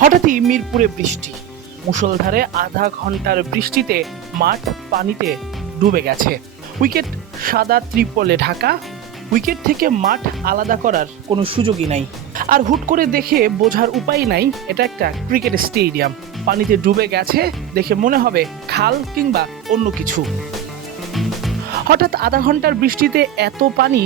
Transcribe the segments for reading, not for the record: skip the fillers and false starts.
হঠাৎই মিরপুরে বৃষ্টি, মুষলধারে আধা ঘন্টার বৃষ্টিতে মাঠ পানিতে ডুবে গেছে। উইকেট সাদা ত্রিপলে ঢাকা, উইকেট থেকে মাঠ আলাদা করার কোনো সুযোগই নাই। আর হুট করে দেখে বোঝার উপায় নাই এটা একটা ক্রিকেট স্টেডিয়াম। পানিতে ডুবে গেছে দেখে মনে হবে খাল কিংবা অন্য কিছু। হঠাৎ আধা ঘন্টার বৃষ্টিতে এত পানি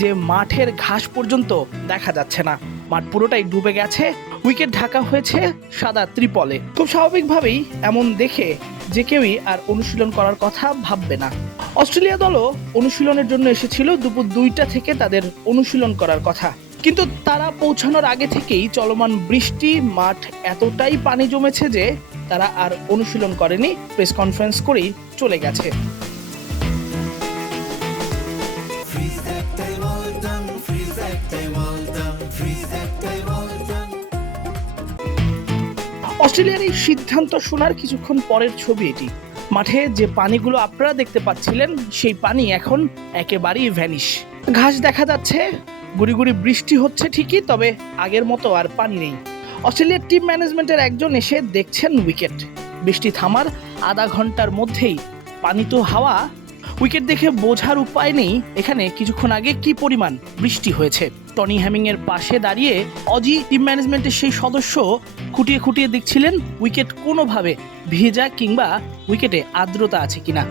যে মাঠের ঘাস পর্যন্ত দেখা যাচ্ছে না। মাঠ পুরোটাই ডুবে গেছে, উইকেট ঢাকা হয়েছে সাদা ত্রিপলে। খুব স্বাভাবিকভাবেই এমন দেখে যে কেউই আর অনুশীলন করার কথা ভাববে না। অস্ট্রেলিয়া দলও অনুশীলনের জন্য এসেছিল দুপুর 2টা থেকে তাদের অনুশীলন করার কথা, কিন্তু তারা পৌঁছানোর আগে থেকেই চলমান বৃষ্টি, মাঠ এতটাই পানি জমেছে যে তারা আর অনুশীলন করেনি, প্রেস কনফারেন্স করেই চলে গেছে। অস্ট্রেলিয়ার এই সিদ্ধান্ত শোনার কিছুক্ষণ পরের ছবি এটি। মাঠে যে পানিগুলো আপনারা দেখতে পাচ্ছিলেন সেই পানি এখন একেবারেই ভ্যানিশ। ঘাস দেখা যাচ্ছে, গুড়ি গুড়ি বৃষ্টি হচ্ছে ঠিকই, তবে আগের মতো আর পানি নেই। অস্ট্রেলিয়ার টিম ম্যানেজমেন্টের একজন এসে দেখছেন উইকেট। বৃষ্টি থামার আধা ঘন্টার মধ্যেই পানি তো হাওয়া। উইকেট দেখে বোঝার উপায় নেই এখানে কিছুক্ষণ আগে কি পরিমাণ বৃষ্টি হয়েছে। টনি হ্যামিং এর পাশে দাঁড়িয়ে অজি টিম ম্যানেজমেন্টের সেই সদস্য খুঁটিয়ে খুঁটিয়ে দেখছিলেন উইকেট কোনোভাবে ভেজা কিংবা উইকেটে আর্দ্রতা আছে কিনা।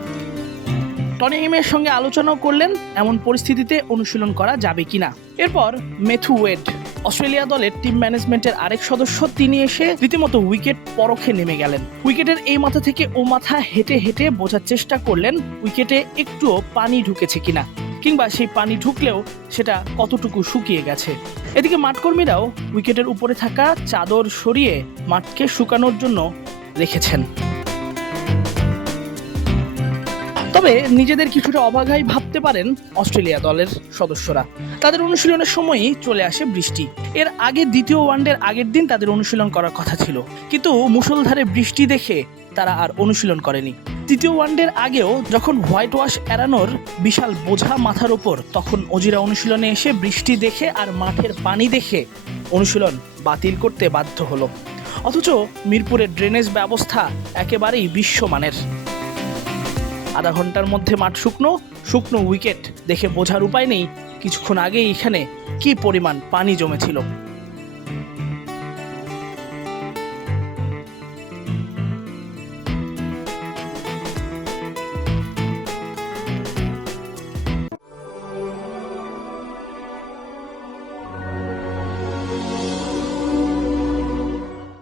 টনি হ্যামিংয়ের সঙ্গে আলোচনাও করলেন এমন পরিস্থিতিতে অনুশীলন করা যাবে কিনা। এরপর ম্যাথু ওয়েড, অস্ট্রেলিয়া দলের টিম ম্যানেজমেন্টের আরেক সদস্য, তিনি এসে রীতিমতো উইকেট পরখে নেমে গেলেন। উইকেটের এই মাথা থেকে ও মাথা হেঁটে হেঁটে বোঝার চেষ্টা করলেন উইকেটে একটুও পানি ঢুকেছে কিনা, কিংবা সেই পানি ঢুকলেও সেটা কতটুকু শুকিয়ে গেছে। এদিকে মাঠকর্মীরাও উইকেটের উপরে থাকা চাদর সরিয়ে মাঠকে শুকানোর জন্য রেখেছেন। তবে নিজেদের কিছুটা অবাগাই ভাবতে পারেন অস্ট্রেলিয়া দলের সদস্যরা। তাদের অনুশীলনের সময়ই চলে আসে বৃষ্টি। এর আগে দ্বিতীয় ওয়ানডের আগের দিন তাদের অনুশীলন করার কথা ছিল, কিন্তু মুষলধারে বৃষ্টি দেখে তারা আর অনুশীলন করেনি। তৃতীয় ওয়ানডের আগেও যখন হোয়াইট ওয়াশ এড়ানোর বিশাল বোঝা মাথার ওপর, তখন অজিরা অনুশীলনে এসে বৃষ্টি দেখে আর মাঠের পানি দেখে অনুশীলন বাতিল করতে বাধ্য হলো। অথচ মিরপুরের ড্রেনেজ ব্যবস্থা একেবারেই বিশ্বমানের। আধা ঘন্টার মধ্যে মাঠ শুকনো উইকেট দেখে বোঝার উপায় নেই কিছুক্ষণ আগেই এখানে কি পরিমাণ পানি জমেছিল।